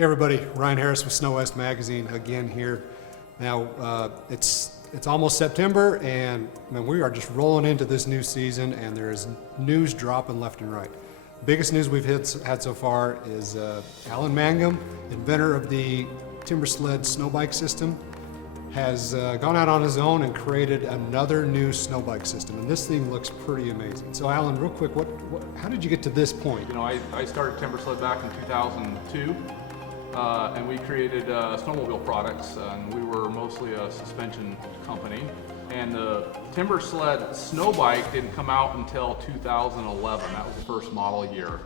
Hey everybody, Ryan Harris with Snow West Magazine again here. Now it's almost September and man, we are just rolling into this new season and there is news dropping left and right. Biggest news we've had so far is Allen Mangum, inventor of the Timbersled snowbike system, has gone out on his own and created another new snowbike system, and this thing looks pretty amazing. So Alan, real quick, how did you get to this point? You know, I started Timbersled back in 2002, and we created snowmobile products, and we were mostly a suspension company. And the Timbersled snowbike didn't come out until 2011. That was the first model year.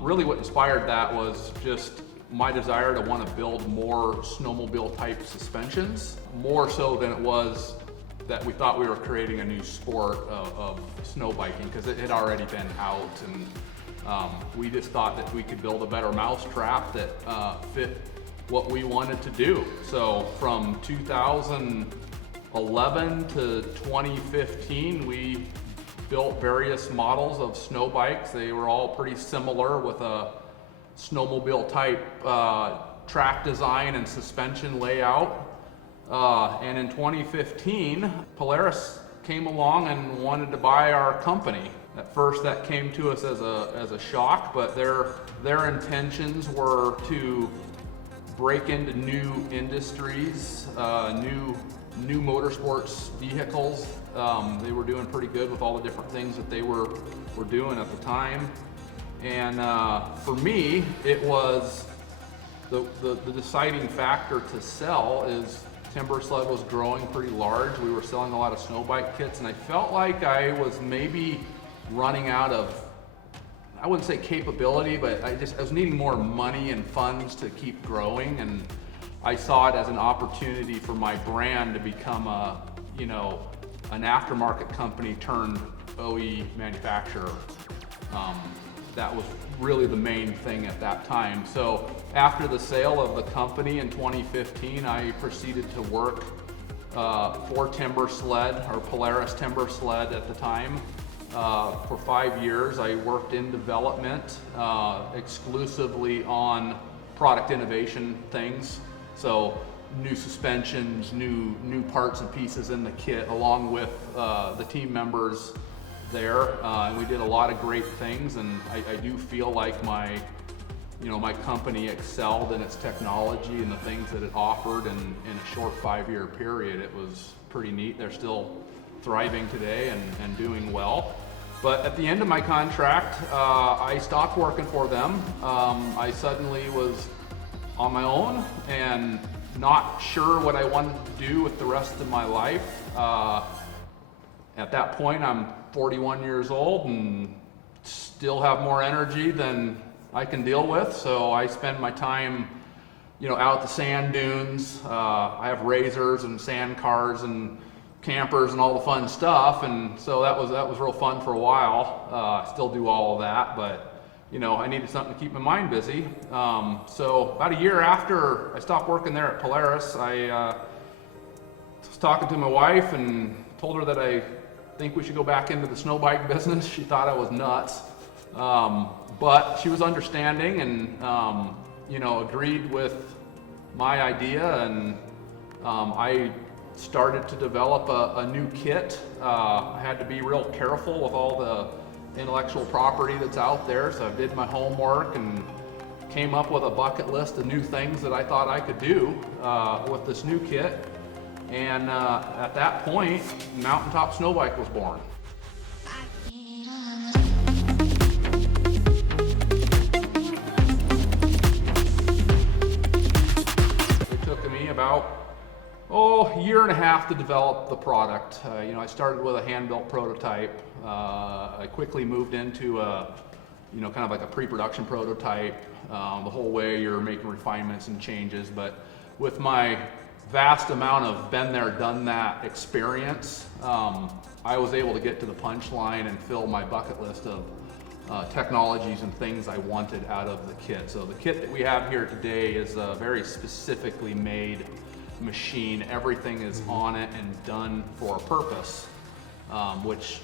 Really what inspired that was just my desire to want to build more snowmobile type suspensions, more so than it was that we thought we were creating a new sport of snow biking, because it had already been out, and we just thought that we could build a better mousetrap that fit what we wanted to do. So from 2011 to 2015, we built various models of snow bikes. They were all pretty similar with a snowmobile type track design and suspension layout. And in 2015, Polaris came along and wanted to buy our company. At first that came to us as a shock, but their intentions were to break into new industries, new motorsports vehicles. They were doing pretty good with all the different things that they were doing at the time. And for me, it was the deciding factor to sell is Timbersled was growing pretty large. We were selling a lot of snow bike kits, and I felt like I was maybe running out of, I wouldn't say capability, but I was needing more money and funds to keep growing, and I saw it as an opportunity for my brand to become an aftermarket company turned OE manufacturer. That was really the main thing at that time. So after the sale of the company in 2015, I proceeded to work for Timbersled, or Polaris Timbersled at the time. For 5 years, I worked in development exclusively on product innovation things. So new suspensions, new parts and pieces in the kit, along with the team members there, and we did a lot of great things, and I do feel like my company excelled in its technology and the things that it offered in a short 5-year period. It was pretty neat. They're still thriving today and doing well. But at the end of my contract, I stopped working for them. I suddenly was on my own and not sure what I wanted to do with the rest of my life. At that point, I'm 41 years old and still have more energy than I can deal with. So I spend my time, out at the sand dunes. I have razors and sand cars and campers and all the fun stuff. And so that was real fun for a while. I still do all of that, but I needed something to keep my mind busy. So about a year after I stopped working there at Polaris, I was talking to my wife and told her that I think we should go back into the snow bike business. She thought I was nuts, but she was understanding and agreed with my idea, and I started to develop a new kit. I had to be real careful with all the intellectual property that's out there, so I did my homework and came up with a bucket list of new things that I thought I could do with this new kit. And at that point, Mountain Top Snowbike was born. It took me about a year and a half to develop the product. I started with a hand-built prototype. I quickly moved into kind of like a pre-production prototype. The whole way you're making refinements and changes, but with my vast amount of been there, done that experience, I was able to get to the punchline and fill my bucket list of technologies and things I wanted out of the kit. So the kit that we have here today is a very specifically made machine. Everything is on it and done for a purpose, which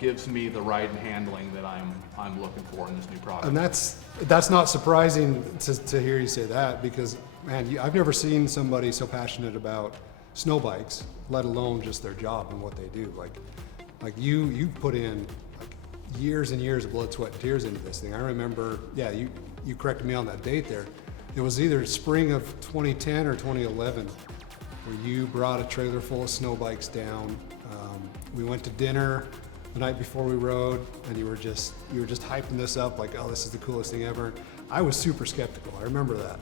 gives me the ride and handling that I'm looking for in this new product. And that's not surprising to hear you say that, because man, I've never seen somebody so passionate about snow bikes, let alone just their job and what they do. Like you put in like years and years of blood, sweat, and tears into this thing. I remember, yeah, you corrected me on that date there. It was either spring of 2010 or 2011 where you brought a trailer full of snow bikes down. We went to dinner the night before we rode, and you were just hyping this up like, oh, this is the coolest thing ever. I was super skeptical. I remember that.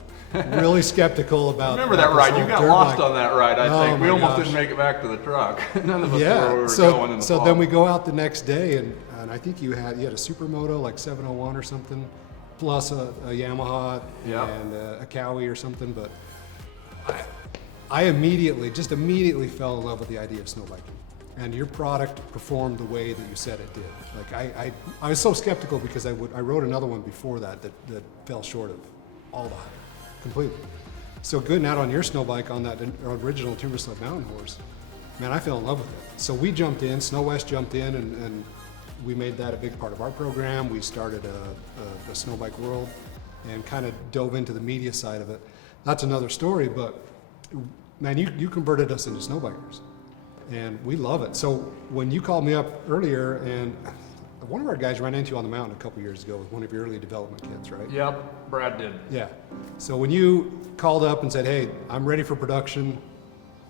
Really skeptical about. Remember that ride? You got lost on that ride. I think we almost gosh. didn't make it back to the truck. None of us Yeah. knew where we were So going in the so fall. then we go out the next day, and I think you had a Supermoto like 701 or something, plus a Yamaha Yep. and a Cowie or something. But I immediately fell in love with the idea of snow biking. And your product performed the way that you said it did. Like I was so skeptical because I rode another one before that fell short of all the hype, completely. So good out on your snow bike on that original Timbersled mountain horse, man, I fell in love with it. So we jumped in, Snow West jumped in, and we made that a big part of our program. We started a snow bike world and kind of dove into the media side of it. That's another story, but man, you converted us into snow bikers. And we love it. So when you called me up earlier, and one of our guys ran into you on the mountain a couple years ago with one of your early development kits, right? Yep, Brad did. Yeah. So when you called up and said, hey, I'm ready for production,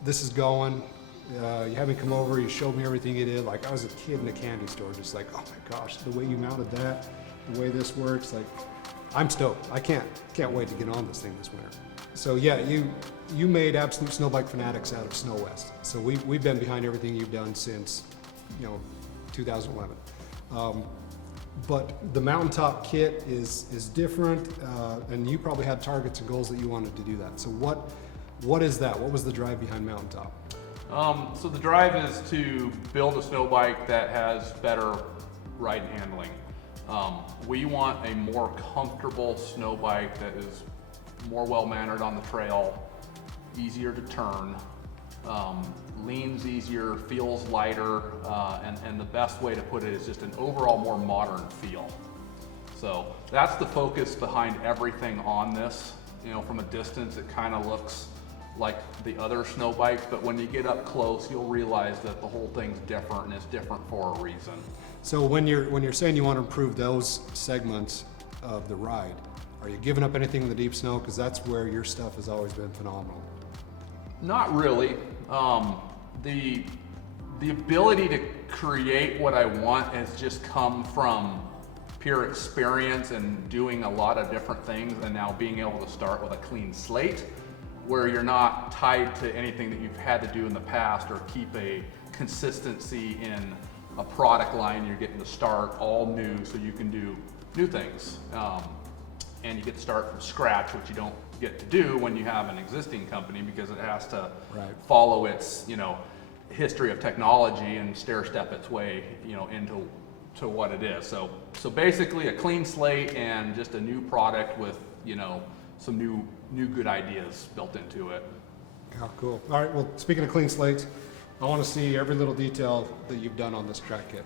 this is going, you had me come over, you showed me everything you did, like I was a kid in a candy store, just like, oh my gosh, the way you mounted that, the way this works, like, I'm stoked. I can't wait to get on this thing this winter. So yeah, you made absolute snow bike fanatics out of Snow West. So we've been behind everything you've done since 2011. But the mountaintop kit is different, and you probably had targets and goals that you wanted to do that. So what is that? What was the drive behind mountaintop? So the drive is to build a snow bike that has better ride and handling. We want a more comfortable snow bike that is more well-mannered on the trail, easier to turn, leans easier, feels lighter, and the best way to put it is just an overall more modern feel. So that's the focus behind everything on this. From a distance, it kind of looks like the other snow bikes, but when you get up close, you'll realize that the whole thing's different, and it's different for a reason. So when you're saying you want to improve those segments of the ride, are you giving up anything in the deep snow? Because that's where your stuff has always been phenomenal. Not really. The ability to create what I want has just come from pure experience and doing a lot of different things, and now being able to start with a clean slate where you're not tied to anything that you've had to do in the past or keep a consistency in a product line. You're getting to start all new so you can do new things. And you get to start from scratch, which you don't get to do when you have an existing company, because it has to follow its history of technology and stair step its way into what it is. So basically a clean slate and just a new product with some new good ideas built into it. Oh, cool. All right, well, speaking of clean slates, I want to see every little detail that you've done on this track kit.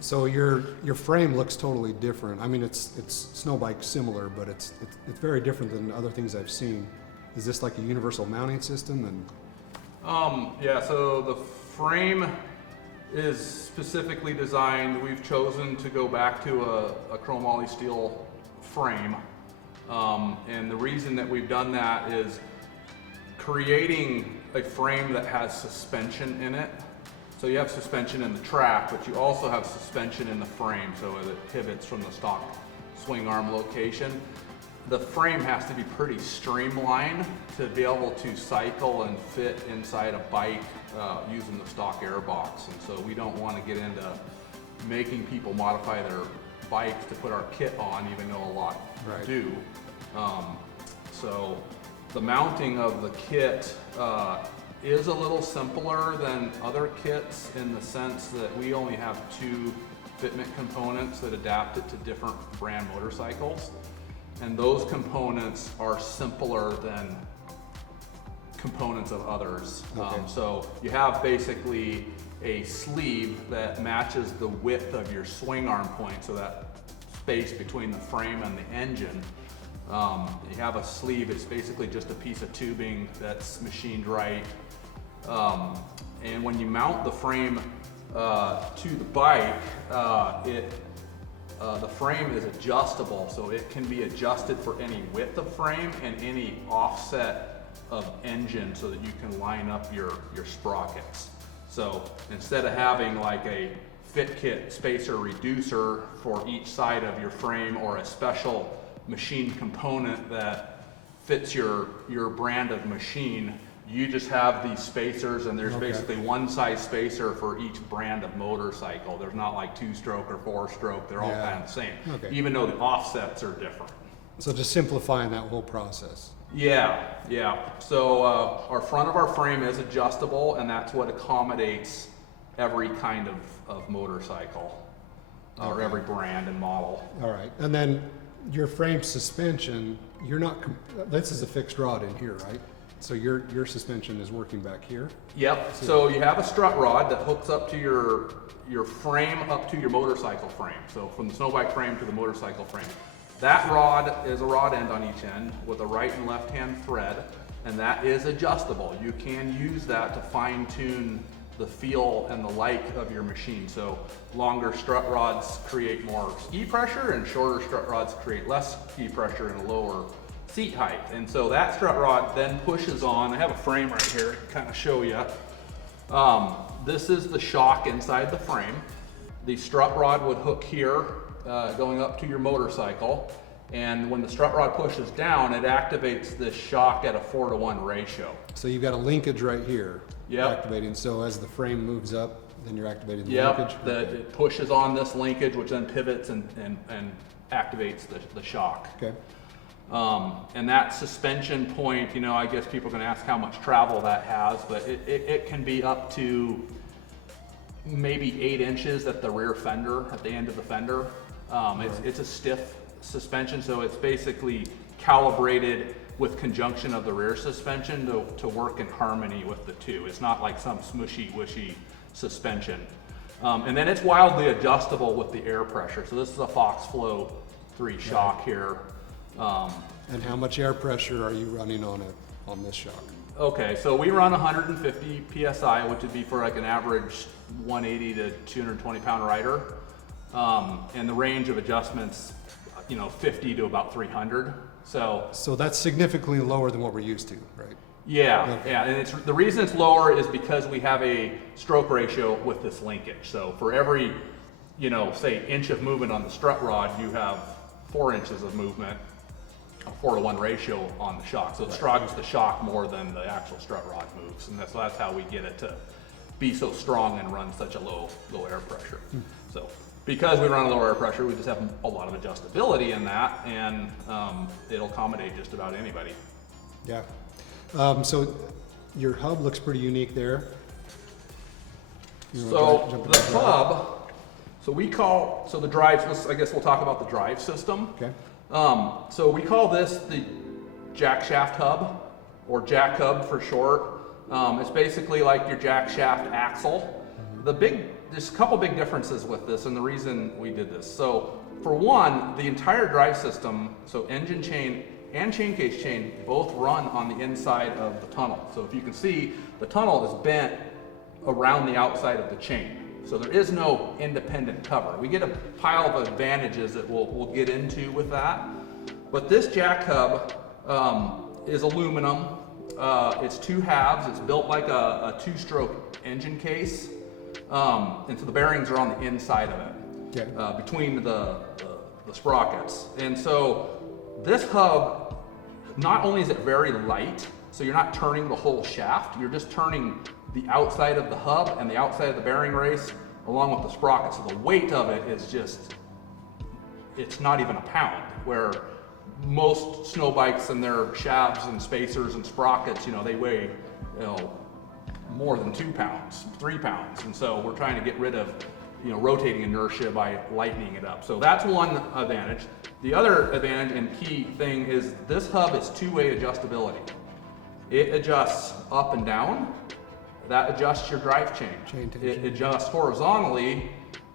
So your frame looks totally different. I mean, it's snow bike similar, but it's very different than other things I've seen. Is this like a universal mounting system? And yeah, so the frame is specifically designed. We've chosen to go back to a chromoly steel frame. And the reason that we've done that is creating a frame that has suspension in it. So you have suspension in the track, but you also have suspension in the frame, so it pivots from the stock swing arm location. The frame has to be pretty streamlined to be able to cycle and fit inside a bike using the stock air box. And so we don't want to get into making people modify their bikes to put our kit on, even though a lot do. So the mounting of the kit is a little simpler than other kits in the sense that we only have 2 fitment components that adapt it to different brand motorcycles. And those components are simpler than components of others. Okay. So you have basically a sleeve that matches the width of your swing arm point, so that space between the frame and the engine. You have a sleeve, it's basically just a piece of tubing that's machined right. And when you mount the frame to the bike, the frame is adjustable, so it can be adjusted for any width of frame and any offset of engine so that you can line up your sprockets. So instead of having like a fit kit spacer reducer for each side of your frame or a special machined component that fits your brand of machine, you just have these spacers, and there's basically one size spacer for each brand of motorcycle. There's not like 2-stroke or 4-stroke, they're all kind of the same, even though the offsets are different. So just simplifying that whole process. Yeah. So our front of our frame is adjustable, and that's what accommodates every kind of motorcycle, or every brand and model. All right, and then your frame suspension, this is a fixed rod in here, right? So your suspension is working back here? Yep, so you have a strut rod that hooks up to your frame up to your motorcycle frame. So from the snowbike frame to the motorcycle frame. That rod is a rod end on each end with a right and left hand thread, and that is adjustable. You can use that to fine tune the feel and the like of your machine. So longer strut rods create more ski pressure, and shorter strut rods create less ski pressure and a lower seat height. And so that strut rod then pushes on. I have a frame right here to kind of show you. This is the shock inside the frame. The strut rod would hook here, going up to your motorcycle. And when the strut rod pushes down, it activates this shock at a 4-to-1 ratio. So you've got a linkage right here activating. So as the frame moves up, then you're activating the linkage? It pushes on this linkage, which then pivots and activates the shock. Okay. And that suspension point, I guess people are going to ask how much travel that has, but it can be up to maybe 8 inches at the rear fender, at the end of the fender. It's a stiff suspension, so it's basically calibrated with conjunction of the rear suspension to work in harmony with the two. It's not like some smushy, wishy suspension. And then it's wildly adjustable with the air pressure. So this is a Fox Flow 3 shock here. And how much air pressure are you running on this shock? Okay, so we run 150 PSI, which would be for like an average 180 to 220 pound rider. And the range of adjustments, 50 to about 300. So that's significantly lower than what we're used to, right? Yeah, and the reason it's lower is because we have a stroke ratio with this linkage. So for every, say inch of movement on the strut rod, you have 4 inches of movement, a 4-to-1 ratio on the shock. So it struggles the shock more than the actual strut rod moves, and that's how we get it to be so strong and run such a low air pressure. So because we run a lower air pressure, we just have a lot of adjustability in that, and it'll accommodate just about anybody. Yeah. So your hub looks pretty unique there. So the hub, so the drives, I guess we'll talk about the drive system. Okay. So we call this the jack shaft hub, or jack hub for short. It's basically like your jack shaft axle. There's a couple big differences with this, and the reason we did this. So for one, the entire drive system, so engine chain and chain case chain, both run on the inside of the tunnel. So if you can see, the tunnel is bent around the outside of the chain. So there is no independent cover. We get a pile of advantages that we'll get into with that. But this jack hub is aluminum. It's 2 halves. It's built like a 2-stroke engine case. And so the bearings are on the inside of it, between the sprockets. And so this hub, not only is it very light, so you're not turning the whole shaft, you're just turning the outside of the hub and the outside of the bearing race along with the sprocket. So the weight of it is it's not even a pound, where most snow bikes and their shafts and spacers and sprockets, they weigh, more than 2 pounds, 3 pounds. And so we're trying to get rid of, rotating inertia by lightening it up. So that's one advantage. The other advantage and key thing is this hub is 2-way adjustability. It adjusts up and down, that adjusts your drive chain. It adjusts horizontally,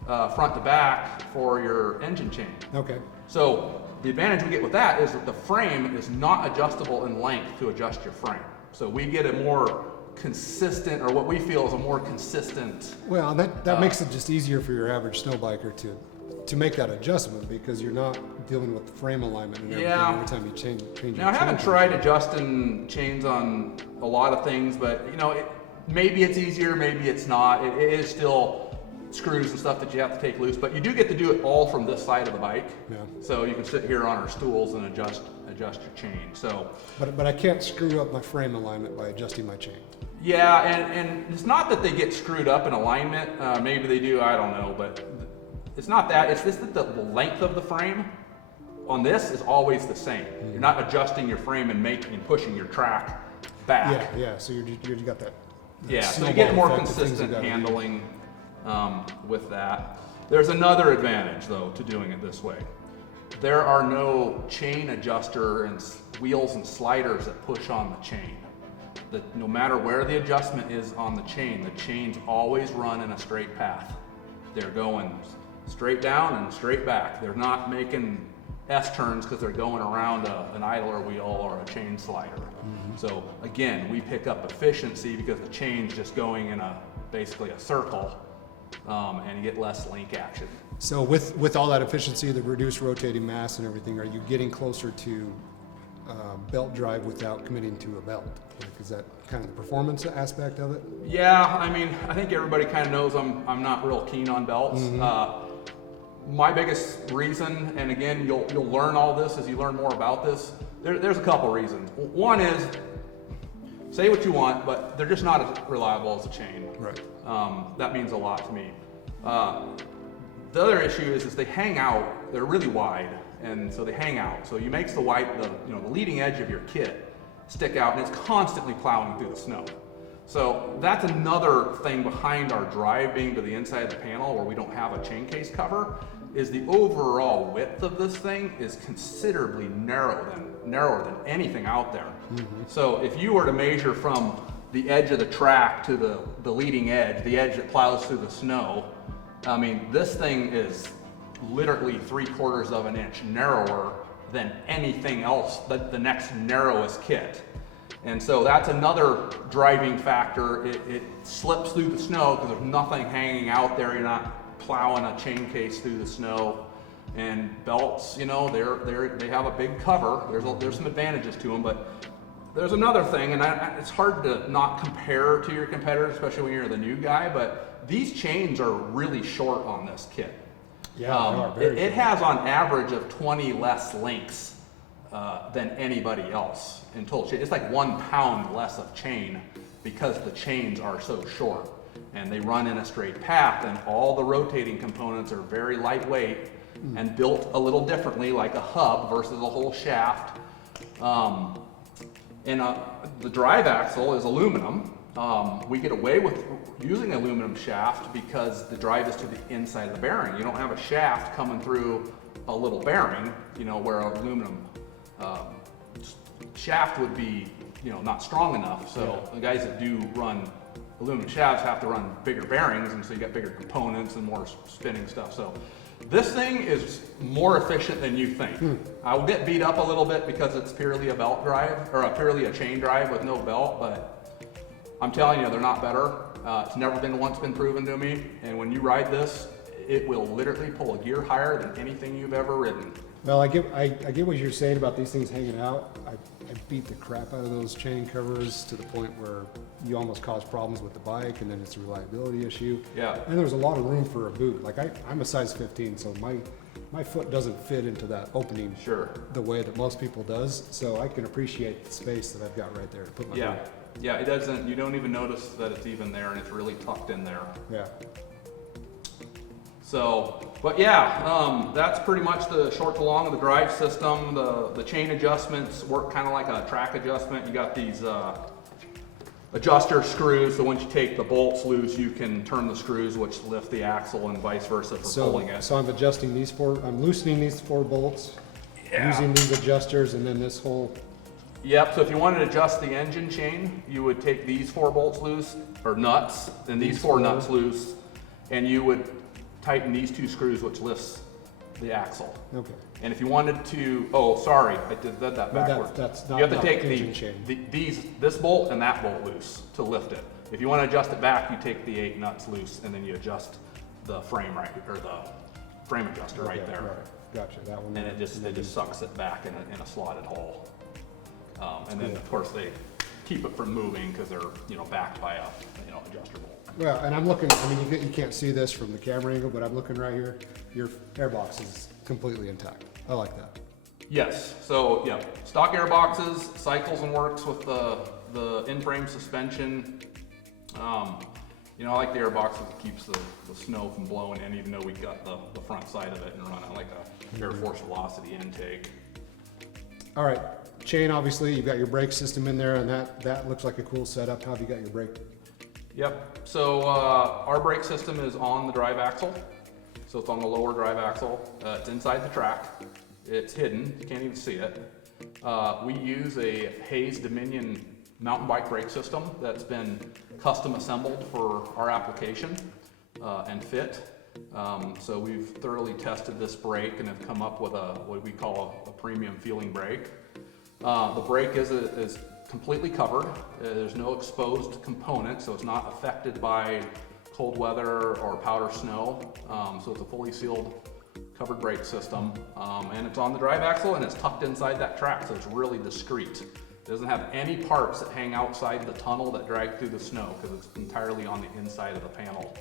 front to back for your engine chain. Okay. So the advantage we get with that is that the frame is not adjustable in length to adjust your frame. So we get a more consistent, or what we feel is a more consistent. Well, that makes it just easier for your average snow biker to make that adjustment, because you're not dealing with the frame alignment and everything every time you change Now, I haven't tried adjusting chains on a lot of things, but you know, maybe it's easier, maybe it's not. It is still screws and stuff that you have to take loose, but you do get to do it all from this side of the bike. Yeah. So you can sit here on our stools and adjust your chain. So, but I can't screw up my frame alignment by adjusting my chain. Yeah, and it's not that they get screwed up in alignment. Maybe they do, I don't know, but it's not that. It's just that the length of the frame on this is always the same. Mm-hmm. You're not adjusting your frame and pushing your track back. Yeah. So you got that. Yeah, so you get more consistent handling with that. There's another advantage, though, to doing it this way. There are no chain adjuster and wheels and sliders that push on the chain. No matter where the adjustment is on the chains always run in a straight path. They're going straight down and straight back. They're not making S-turns because they're going around an idler wheel or a chain slider. Mm-hmm. So again, we pick up efficiency because the chain's just going in basically a circle, and you get less link action. So with all that efficiency, the reduced rotating mass and everything, are you getting closer to belt drive without committing to a belt? Like, is that kind of the performance aspect of it? Yeah, I mean, I think everybody kind of knows I'm not real keen on belts. Mm-hmm. My biggest reason, and again, you'll learn all this as you learn more about this. There's a couple reasons. One is, say what you want, but they're just not as reliable as a chain. Right. That means a lot to me. The other issue is they hang out. They're really wide, and so they hang out. So you makes the leading edge of your kit stick out, and it's constantly plowing through the snow. So that's another thing behind our drive being to the inside of the panel where we don't have a chain case cover, is the overall width of this thing is considerably narrower than anything out there. Mm-hmm. So if you were to measure from the edge of the track to the leading edge, the edge that plows through the snow, I mean, this thing is literally 3/4 of an inch narrower than anything else, the next narrowest kit. And so that's another driving factor. It slips through the snow because there's nothing hanging out there. You're not plowing a chain case through the snow. And belts, you know, they have a big cover. There's some advantages to them, but there's another thing, and it's hard to not compare to your competitors, especially when you're the new guy, but these chains are really short on this kit. Yeah, it has on average of 20 less links than anybody else in total chain. It's like 1 pound less of chain because the chains are so short and they run in a straight path, and all the rotating components are very lightweight and built a little differently, like a hub versus a whole shaft. And the drive axle is aluminum. We get away with using an aluminum shaft because the drive is to the inside of the bearing. You don't have a shaft coming through a little bearing, you know, where an aluminum shaft would be, you know, not strong enough. So the guys that do run aluminum shafts have to run bigger bearings, and so you got bigger components and more spinning stuff. So this thing is more efficient than you think. I will get beat up a little bit because it's purely a belt drive, or purely a chain drive with no belt, but I'm telling you, they're not better. It's never once been proven to me, and when you ride this, it will literally pull a gear higher than anything you've ever ridden. Well, I get what you're saying about these things hanging out. I beat the crap out of those chain covers to the point where you almost cause problems with the bike, and then it's a reliability issue. Yeah. And there's a lot of room for a boot. Like I'm a size 15, so my foot doesn't fit into that opening the way that most people does. So I can appreciate the space that I've got right there to put my boot. Yeah, it doesn't. You don't even notice that it's even there, and it's really tucked in there. Yeah. So, but yeah, that's pretty much the short to long of the drive system. The chain adjustments work kind of like a track adjustment. You got these adjuster screws, so once you take the bolts loose, you can turn the screws, which lift the axle, and vice versa for pulling it. So I'm adjusting I'm loosening these 4 bolts, using these adjusters, and then this whole Yep, so if you wanted to adjust the engine chain, you would take these 4 bolts loose, or nuts, and these 4 nuts loose, and you would tighten these 2 screws, which lifts the axle. Okay. And if you wanted to, oh, sorry, I did that No, backwards. that's not you have to not take engine chain. this bolt and that bolt loose to lift it. If you want to adjust it back, you take the 8 nuts loose, and then you adjust the frame or the frame adjuster right Okay, there. Right. Gotcha. That one. And it just sucks it back in a slotted hole. And then of course they keep it from moving because they're backed by a adjustable. Well, and I'm looking. I mean, you can't see this from the camera angle, but I'm looking right here. Your airbox is completely intact. I like that. Yes. So yeah, stock airboxes, cycles and works with the in-frame suspension. I like the airbox because it keeps the snow from blowing in, even though we got the front side of it and run it like a Air Force Velocity intake. All right, chain. Obviously, you've got your brake system in there, and that looks like a cool setup. How have you got your brake? Yep. So our brake system is on the drive axle. So it's on the lower drive axle. It's inside the track. It's hidden. You can't even see it. We use a Hayes Dominion mountain bike brake system that's been custom assembled for our application and fit. So we've thoroughly tested this brake and have come up with what we call a premium feeling brake. The brake is completely covered. There's no exposed component, so it's not affected by cold weather or powder snow. So it's a fully sealed covered brake system, and it's on the drive axle and it's tucked inside that track, so it's really discreet. It doesn't have any parts that hang outside the tunnel that drag through the snow because it's entirely on the inside of the panel.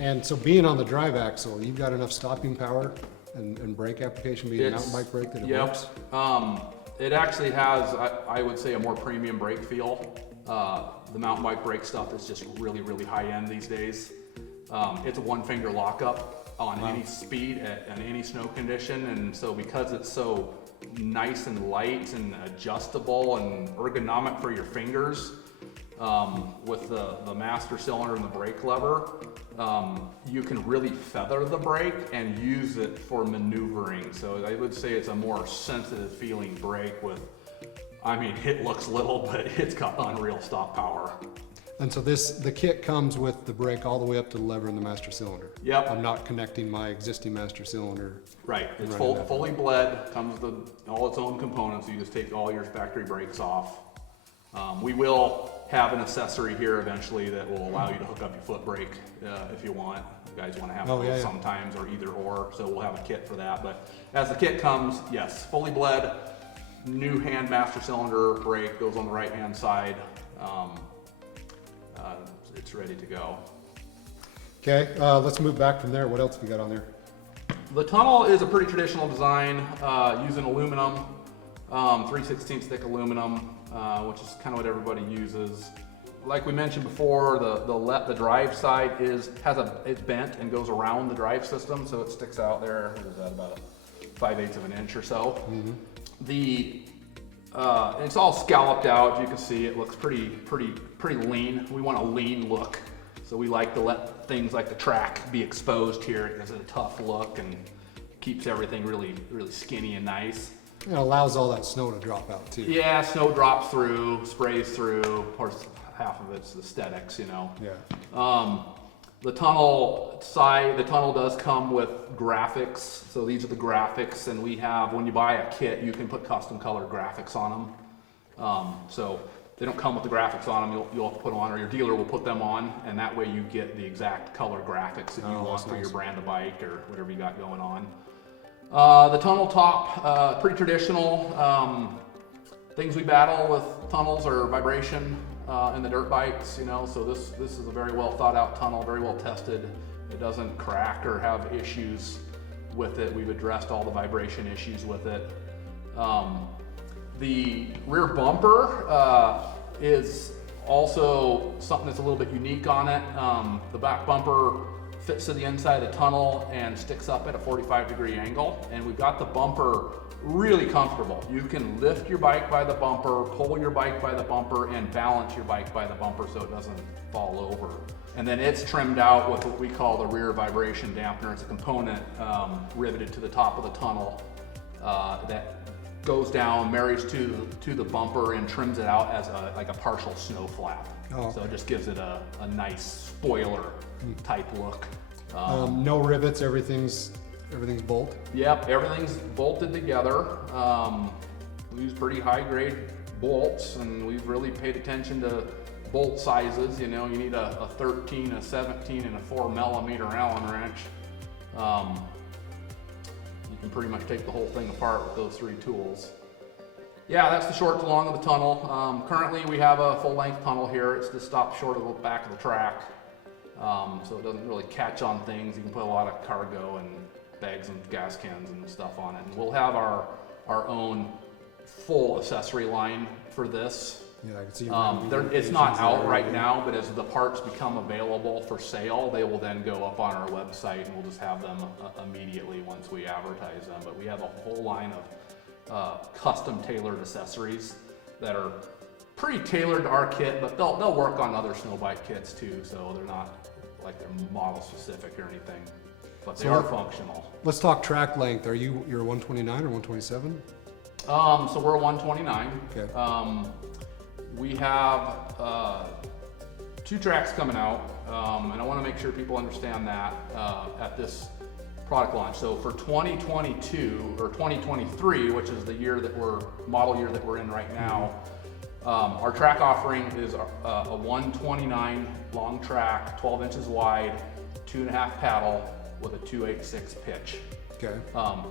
And so, being on the drive axle, you've got enough stopping power and brake application being a mountain bike brake that it works. It actually has, I would say, a more premium brake feel. The mountain bike brake stuff is just really, really high end these days. It's a 1-finger lockup on any speed and any snow condition, and so because it's so nice and light and adjustable and ergonomic for your fingers, with the master cylinder and the brake lever, you can really feather the brake and use it for maneuvering. So I would say it's a more sensitive feeling brake with, it looks little, but it's got unreal stop power. And so the kit comes with the brake all the way up to the lever in the master cylinder. Yep. I'm not connecting my existing master cylinder. Right, it's fully bled, comes with all its own components. You just take all your factory brakes off. We will have an accessory here eventually that will allow you to hook up your foot brake if you want. You guys want to have those sometimes, or either or, so we'll have a kit for that. But as the kit comes, yes, fully bled, new hand master cylinder brake goes on the right hand side. It's ready to go. Okay, let's move back from there. What else have we got on there? The tunnel is a pretty traditional design using aluminum, 3/16 thick aluminum, which is kind of what everybody uses. Like we mentioned before, the drive side it's bent and goes around the drive system, so it sticks out there. What is that, about 5/8 of an inch or so? Mm-hmm. It's all scalloped out. You can see it looks pretty lean. We want a lean look, so we like to let things like the track be exposed here. It gives it a tough look and keeps everything really skinny and nice. It allows all that snow to drop out too. Yeah, snow drops through, sprays through. Of course, half of it's aesthetics, Yeah. The tunnel does come with graphics. So these are the graphics, and we have, when you buy a kit, you can put custom colored graphics on them. So they don't come with the graphics on them. You'll have to put them on, or your dealer will put them on, and that way you get the exact color graphics that you want for your brand of bike or whatever you got going on. The tunnel top, pretty traditional. Things we battle with tunnels are vibration in the dirt bikes, so this is a very well thought out tunnel, very well tested. It doesn't crack or have issues with it. We've addressed all the vibration issues with it. The rear bumper is also something that's a little bit unique on it. The back bumper fits to the inside of the tunnel and sticks up at a 45-degree angle, and we've got the bumper really comfortable. You can lift your bike by the bumper, pull your bike by the bumper, and balance your bike by the bumper so it doesn't fall over. And then it's trimmed out with what we call the rear vibration dampener. It's a component riveted to the top of the tunnel that goes down, marries to the bumper, and trims it out as like a partial snow flap. Oh, So it just gives it a nice spoiler type look. No rivets, everything's bolt. Yep, everything's bolted together. We use pretty high grade bolts, and we've really paid attention to bolt sizes. You know, you need a 13, a 17, and a 4 millimeter Allen wrench. You can pretty much take the whole thing apart with those 3 tools. Yeah, that's the short to long of the tunnel. Currently we have a full length tunnel here. It's just stopped short of the back of the track. So it doesn't really catch on things. You can put a lot of cargo and bags and gas cans and stuff on it. And we'll have our own full accessory line for this. Yeah, I can see. It's not out right now, but as the parts become available for sale, they will then go up on our website, and we'll just have them immediately once we advertise them. But we have a whole line of custom tailored accessories that are pretty tailored to our kit, but they'll work on other snow bike kits too, so they're not like they're model specific or anything, but they are functional. Let's talk track length. You're 129 or 127? So we're 129. Okay. We have 2 tracks coming out, and I want to make sure people understand that at this product launch. So for 2022 or 2023, which is the model year that we're in right now, our track offering is a 129 long track, 12 inches wide, 2.5 paddle with a 286 pitch. Okay.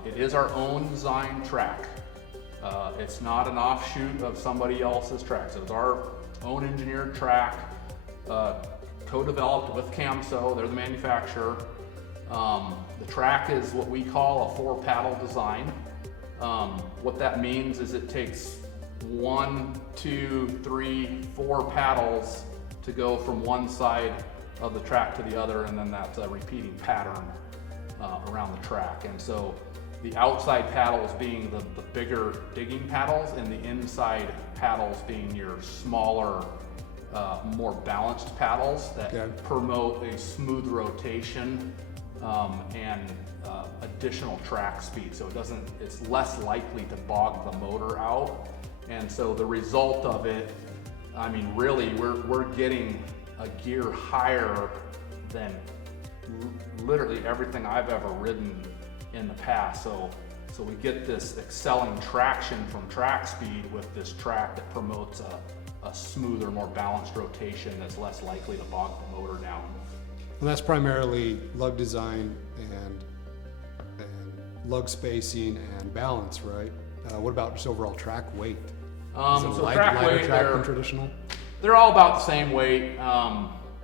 It is our own design track. It's not an offshoot of somebody else's track. So it's our own engineered track, co-developed with Camso. They're the manufacturer. The track is what we call a 4-paddle design. What that means is it takes 1, 2, 3, 4 paddles to go from one side of the track to the other, and then that's a repeating pattern around the track. And so the outside paddles being the bigger digging paddles, and the inside paddles being your smaller, more balanced paddles that promote a smooth rotation and additional track speed. So it's less likely to bog the motor out. And so the result of it, I mean, really, we're getting a gear higher than literally everything I've ever ridden in the past. So we get this excelling traction from track speed with this track that promotes a smoother, more balanced rotation that's less likely to bog the motor down. And that's primarily lug design and lug spacing and balance, right? What about just overall track weight? So track weight, than traditional? They're all about the same weight.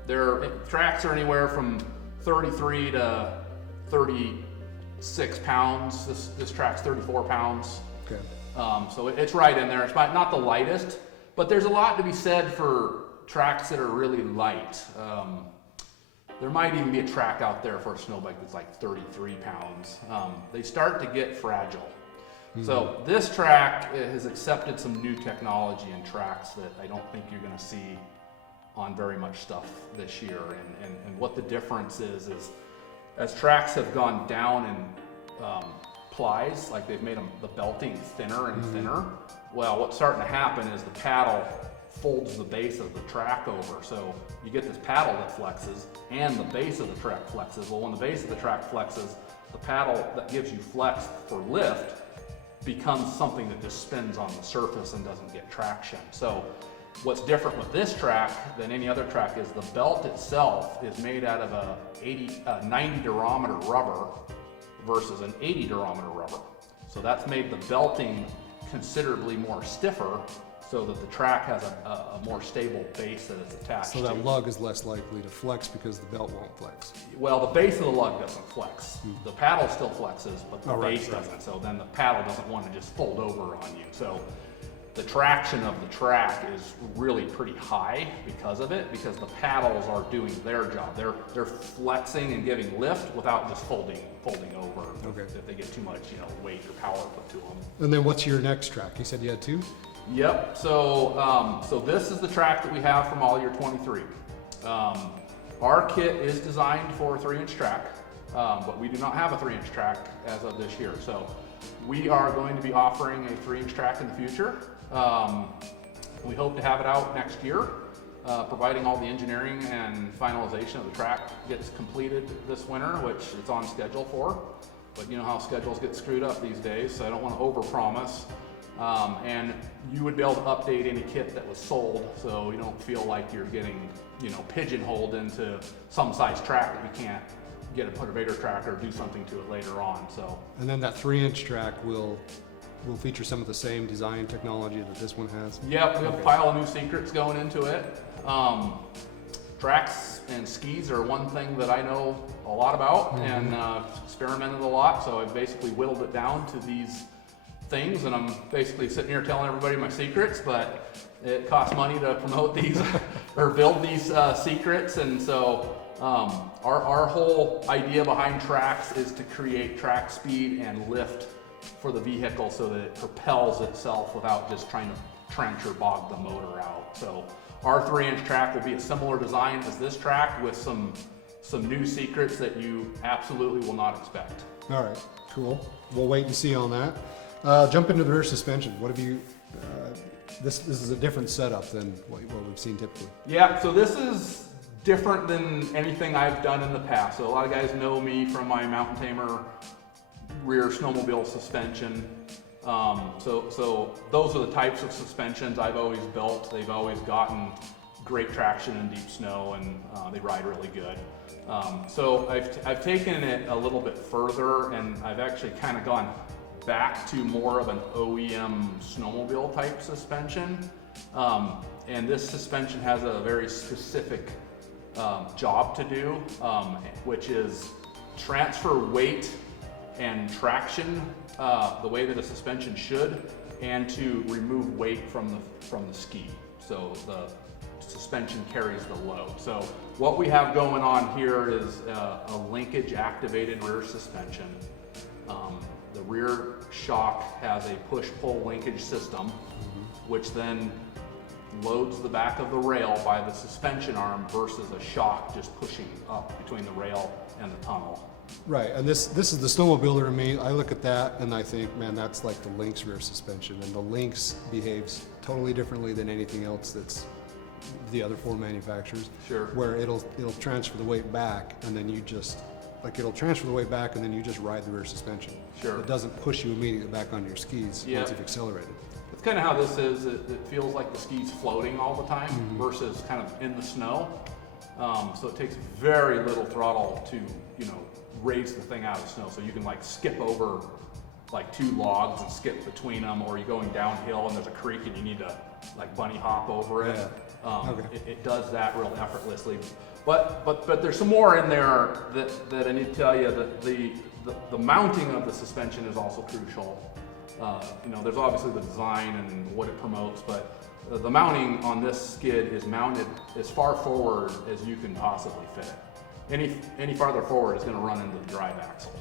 Their tracks are anywhere from 33 to 36 pounds. This track's 34 pounds. Okay. So it's right in there. It's not the lightest, but there's a lot to be said for tracks that are really light. There might even be a track out there for a snow bike that's like 33 pounds. They start to get fragile. Mm-hmm. So this track has accepted some new technology in tracks that I don't think you're going to see on very much stuff this year. And what the difference is as tracks have gone down in plies, like they've made the belting thinner and thinner, well, what's starting to happen is the paddle folds the base of the track over. So you get this paddle that flexes and the base of the track flexes. Well, when the base of the track flexes, the paddle that gives you flex for lift becomes something that just spins on the surface and doesn't get traction. So what's different with this track than any other track is the belt itself is made out of a 90 durometer rubber versus an 80 durometer rubber. So that's made the belting considerably more stiffer so that the track has a more stable base that it's attached to. So that lug is less likely to flex because the belt won't flex. Well, the base of the lug doesn't flex. The paddle still flexes, but the base doesn't. So then the paddle doesn't want to just fold over on you. So the traction of the track is really pretty high because of it, because the paddles are doing their job. They're flexing and giving lift without just folding over if they get too much weight or power put to them. And then what's your next track? You said you had 2? Yep. So this is the track that we have for model year 23. Our kit is designed for a 3-inch track, but we do not have a 3-inch track as of this year. So we are going to be offering a 3-inch track in the future. We hope to have it out next year, providing all the engineering and finalization of the track gets completed this winter, which it's on schedule for. But you know how schedules get screwed up these days, so I don't want to overpromise. And you would be able to update any kit that was sold, so you don't feel like you're getting, you know, pigeonholed into some size track that you can't put a bigger track or do something to it later on. So. And then that 3-inch track will feature some of the same design technology that this one has? Yep, we have a pile of new secrets going into it. Tracks and skis are one thing that I know a lot about and experimented a lot, so I've basically whittled it down to these things, and I'm basically sitting here telling everybody my secrets, but it costs money to promote these or build these secrets, and so our whole idea behind tracks is to create track speed and lift for the vehicle so that it propels itself without just trying to trench or bog the motor out. So our 3-inch track will be a similar design as this track with some new secrets that you absolutely will not expect. All right, cool. We'll wait and see on that. Jump into the rear suspension. What have you, this is a different setup than what we've seen typically. Yeah, so this is different than anything I've done in the past. So a lot of guys know me from my Mountain Tamer rear snowmobile suspension. So those are the types of suspensions I've always built. They've always gotten great traction in deep snow, and they ride really good. So I've taken it a little bit further, and I've actually kind of gone back to more of an OEM snowmobile type suspension. And this suspension has a very specific job to do, which is transfer weight and traction the way that a suspension should, and to remove weight from the ski. So the suspension carries the load. So what we have going on here is a linkage activated rear suspension. The rear shock has a push-pull linkage system, which then loads the back of the rail by the suspension arm versus a shock just pushing up between the rail and the tunnel. Right, and this is the snowmobiler in me. I look at that and I think, man, that's like the Lynx rear suspension, and the Lynx behaves totally differently than anything else that's the other 4 manufacturers. Sure. Where it'll transfer the weight back, and then you just ride the rear suspension. Sure. It doesn't push you immediately back onto your skis once you've accelerated. That's kind of how this is. It feels like the ski's floating all the time versus kind of in the snow. So it takes very little throttle to, you know, raise the thing out of snow. So you can like skip over like 2 logs and skip between them, or you're going downhill and there's a creek and you need to like bunny hop over it. Yeah. It does that real effortlessly. But there's some more in there that I need to tell you. That the mounting of the suspension is also crucial. You know, there's obviously the design and what it promotes, but the mounting on this skid is mounted as far forward as you can possibly fit it. Any farther forward is going to run into the drive axle.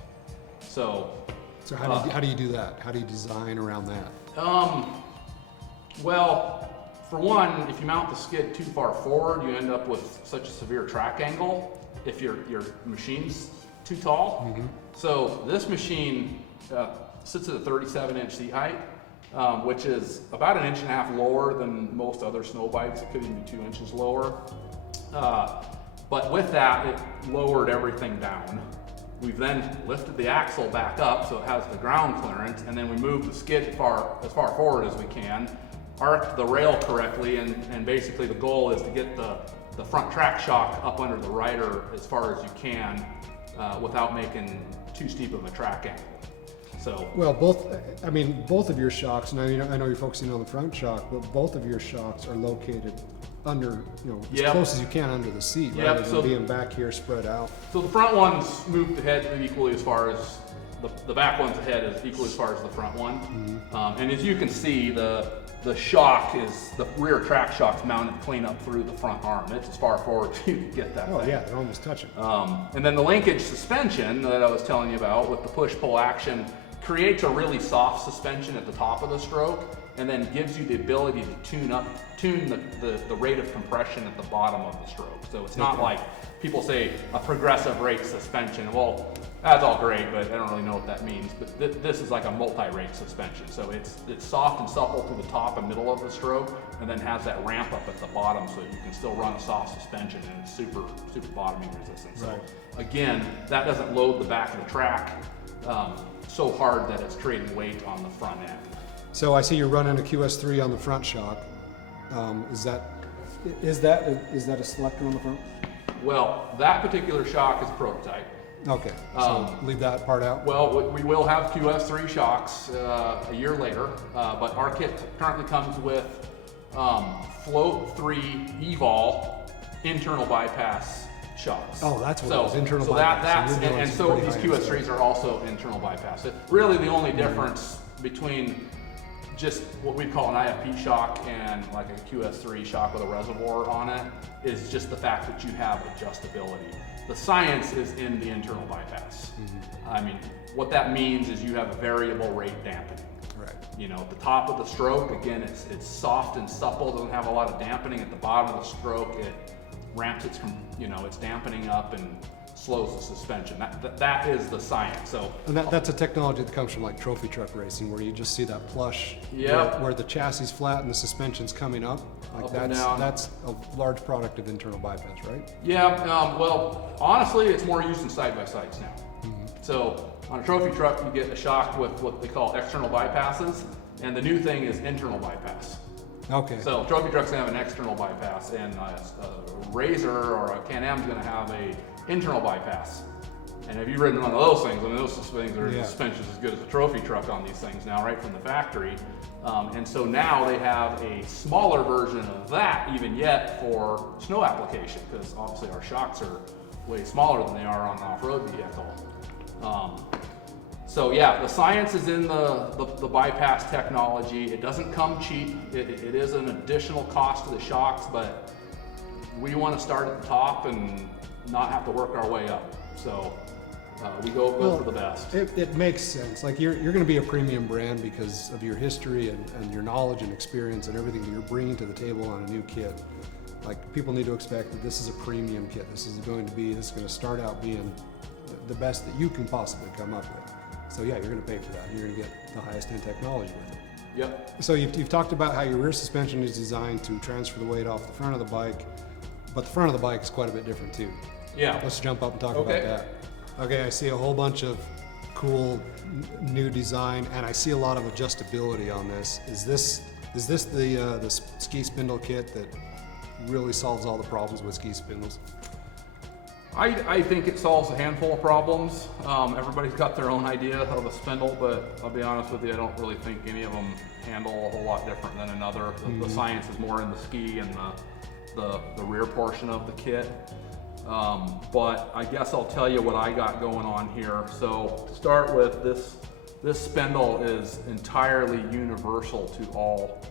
So how do you do that? How do you design around that? Well, for one, if you mount the skid too far forward, you end up with such a severe track angle if your machine's too tall. So this machine sits at a 37-inch seat height, which is about 1.5 inches lower than most other snow bikes. It could even be 2 inches lower. But with that, it lowered everything down. We've then lifted the axle back up so it has the ground clearance, and then we moved the skid as far forward as we can, arced the rail correctly, and basically the goal is to get the front track shock up under the rider as far as you can without making too steep of a track angle. So, well, both of your shocks, and I know you're focusing on the front shock, but both of your shocks are located under, as close as you can under the seat, rather than being back here spread out. So the front one's moved ahead equally as far as the back one's ahead is equally as far as the front one. And as you can see, the shock is, the rear track shock's mounted clean up through the front arm. It's as far forward as you can get that thing. Oh yeah, they're almost touching. And then the linkage suspension that I was telling you about with the push-pull action creates a really soft suspension at the top of the stroke. and then gives you the ability to tune the rate of compression at the bottom of the stroke. So it's not like people say a progressive rate suspension. Well, that's all great, but I don't really know what that means. But this is like a multi-rate suspension. So it's soft and supple to the top and middle of the stroke, and then has that ramp up at the bottom, so you can still run a soft suspension and it's super bottoming resistant. So again, that doesn't load the back of the track so hard that it's creating weight on the front end. So I see you're running a QS3 on the front shock. Is that a selector on the front? Well, that particular shock is a prototype. Okay, so leave that part out. Well, we will have QS3 shocks a year later, but our kit currently comes with Float 3 Evol internal bypass shocks. Oh, that's what it is, internal bypass. So these QS3s are also internal bypass. Really the only difference between just what we'd call an IFP shock and like a QS3 shock with a reservoir on it is just the fact that you have adjustability. The science is in the internal bypass. I mean, what that means is you have a variable rate dampening. Right. You know, at the top of the stroke, again, it's soft and supple, doesn't have a lot of dampening. At the bottom of the stroke, it ramps its dampening up and slows the suspension. That is the science. So, and that's a technology that comes from like trophy truck racing, where you just see that plush, where the chassis is flat and the suspension's coming up. Like that's a large product of internal bypass, right? Yeah. Well, honestly, it's more used in side-by-sides now. So on a trophy truck, you get a shock with what they call external bypasses, and the new thing is internal bypass. Okay. So trophy truck's gonna have an external bypass, and a Razor or a Can-Am's gonna have a internal bypass. And have you ridden one of those things? I mean, those things are suspensions as good as a trophy truck on these things now, right from the factory. And so now they have a smaller version of that even yet for snow application, because obviously our shocks are way smaller than they are on an off-road vehicle. So yeah, the science is in the bypass technology. It doesn't come cheap. It is an additional cost to the shocks, but we want to start at the top and not have to work our way up. So we go for the best. It makes sense. Like you're going to be a premium brand because of your history and your knowledge and experience and everything that you're bringing to the table on a new kit. Like people need to expect that this is a premium kit. This is going to start out being the best that you can possibly come up with. So yeah, you're going to pay for that. You're going to get the highest end technology with it. Yep. So you've talked about how your rear suspension is designed to transfer the weight off the front of the bike, but the front of the bike is quite a bit different too. Yeah. Let's jump up and talk about that. Okay, I see a whole bunch of cool new design, and I see a lot of adjustability on this. Is this the ski spindle kit that really solves all the problems with ski spindles? I think it solves a handful of problems. Everybody's got their own idea of a spindle, but I'll be honest with you, I don't really think any of them handle a whole lot different than another. The science is more in the ski and the rear portion of the kit. But I guess I'll tell you what I got going on here. So to start with, this spindle is entirely universal to all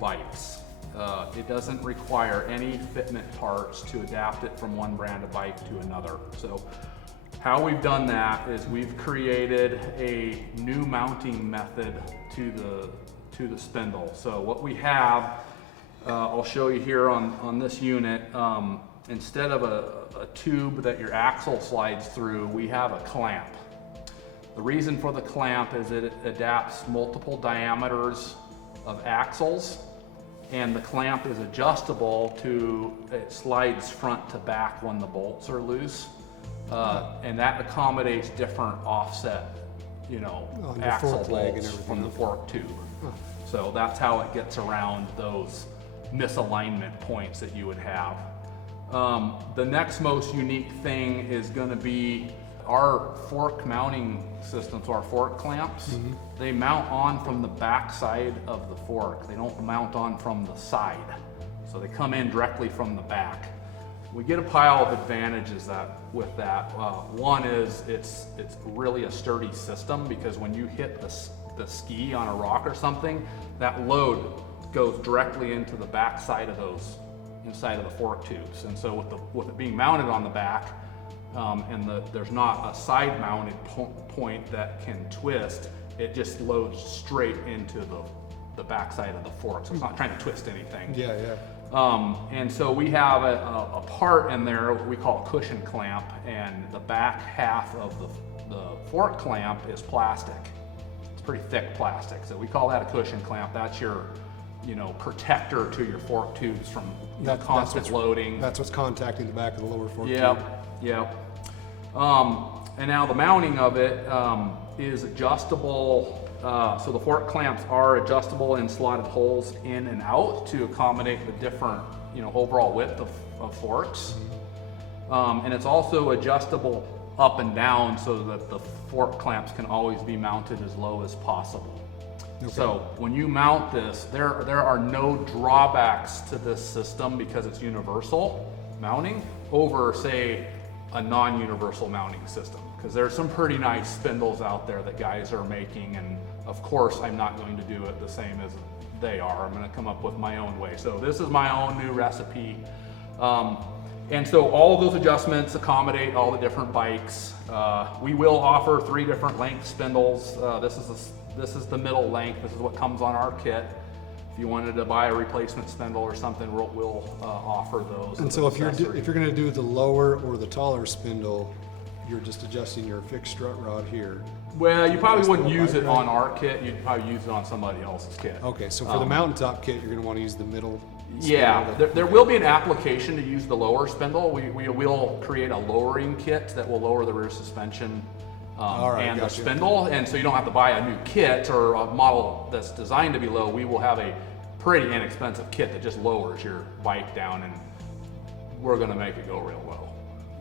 bikes. It doesn't require any fitment parts to adapt it from one brand of bike to another. So how we've done that is we've created a new mounting method to the spindle. So what we have, I'll show you here on this unit, instead of a tube that your axle slides through, we have a clamp. The reason for the clamp is it adapts multiple diameters of axles, and the clamp is adjustable it slides front to back when the bolts are loose, and that accommodates different offset, axle bolts from the fork tube. So that's how it gets around those misalignment points that you would have. The next most unique thing is going to be our fork mounting systems, our fork clamps. They mount on from the back side of the fork. They don't mount on from the side. So they come in directly from the back. We get a pile of advantages with that. One is it's really a sturdy system, because when you hit the ski on a rock or something, that load goes directly into the back side of those inside of the fork tubes. And so with it being mounted on the back, there's not a side mounted point that can twist, it just loads straight into the backside of the fork, so it's not trying to twist anything. Yeah, yeah. And so we have a part in there we call a cushion clamp, and the back half of the fork clamp is plastic. It's pretty thick plastic, so we call that a cushion clamp. That's your, you know, protector to your fork tubes from constant loading. That's what's contacting the back of the lower fork tube. Yeah. And now the mounting of it is adjustable. So the fork clamps are adjustable in slotted holes in and out to accommodate the different, you know, overall width of forks. And it's also adjustable up and down so that the fork clamps can always be mounted as low as possible. Okay. So when you mount this, there are no drawbacks to this system because it's universal mounting over, say, a non-universal mounting system. Because there's some pretty nice spindles out there that guys are making, and of course I'm not going to do it the same as they are. I'm going to come up with my own way. So this is my own new recipe. And so all of those adjustments accommodate all the different bikes. We will offer 3 different length spindles. This is the middle length. This is what comes on our kit. If you wanted to buy a replacement spindle or something, we'll offer those. And so if you're going to do the lower or the taller spindle, you're just adjusting your fixed strut rod here. Well, you probably wouldn't use it on our kit. You'd probably use it on somebody else's kit. Okay, so for the mountaintop kit, you're going to want to use the middle. Yeah, there will be an application to use the lower spindle. We will create a lowering kit that will lower the rear suspension and the spindle, and so you don't have to buy a new kit or a model that's designed to be low. We will have a pretty inexpensive kit that just lowers your bike down, and we're going to make it go real low.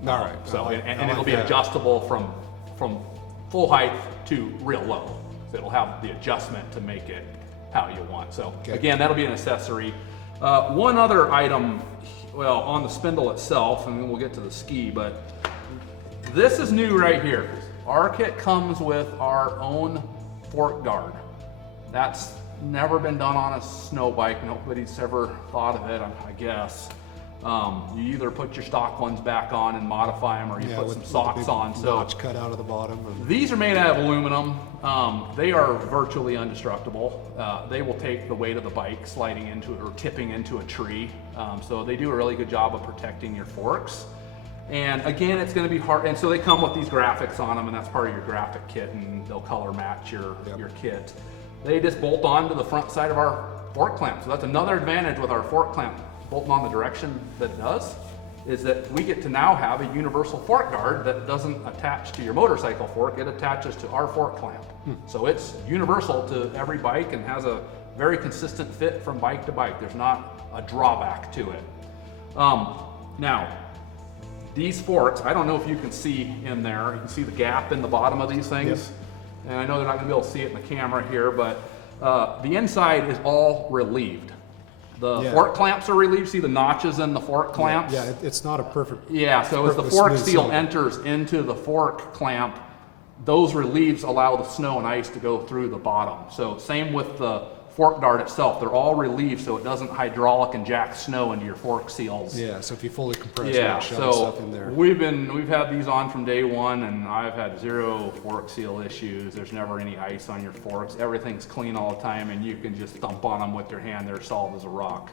All right. So and it'll be adjustable from full height to real low. So it'll have the adjustment to make it how you want. So again, that'll be an accessory. One other item, well, on the spindle itself, and then we'll get to the ski, but this is new right here. Our kit comes with our own fork guard. That's never been done on a snow bike. Nobody's ever thought of it, I guess. You either put your stock ones back on and modify them, or you put some socks on. So notch cut out of the bottom. These are made out of aluminum. They are virtually indestructible. They will take the weight of the bike sliding into it or tipping into a tree. So they do a really good job of protecting your forks. And again, it's going to be hard. And so they come with these graphics on them, and that's part of your graphic kit, and they'll color match your kit. They just bolt on to the front side of our fork clamp. So that's another advantage with our fork clamp bolting on the direction that it does, is that we get to now have a universal fork guard that doesn't attach to your motorcycle fork. It attaches to our fork clamp. So it's universal to every bike and has a very consistent fit from bike to bike. There's not a drawback to it. Now, these forks, I don't know if you can see in there, you can see the gap in the bottom of these things. And I know they're not gonna be able to see it in the camera here, but the inside is all relieved. The fork clamps are relieved. See the notches in the fork clamps? Yeah, it's not a perfect. Yeah, so as the fork seal enters into the fork clamp, those reliefs allow the snow and ice to go through the bottom. So same with the fork guard itself. They're all relieved so it doesn't hydraulic inject snow into your fork seals. Yeah, so if you fully compress, you're not shoving stuff in there. We've had these on from day one, and I've had 0 fork seal issues. There's never any ice on your forks. Everything's clean all the time, and you can just thump on them with your hand. They're solid as a rock.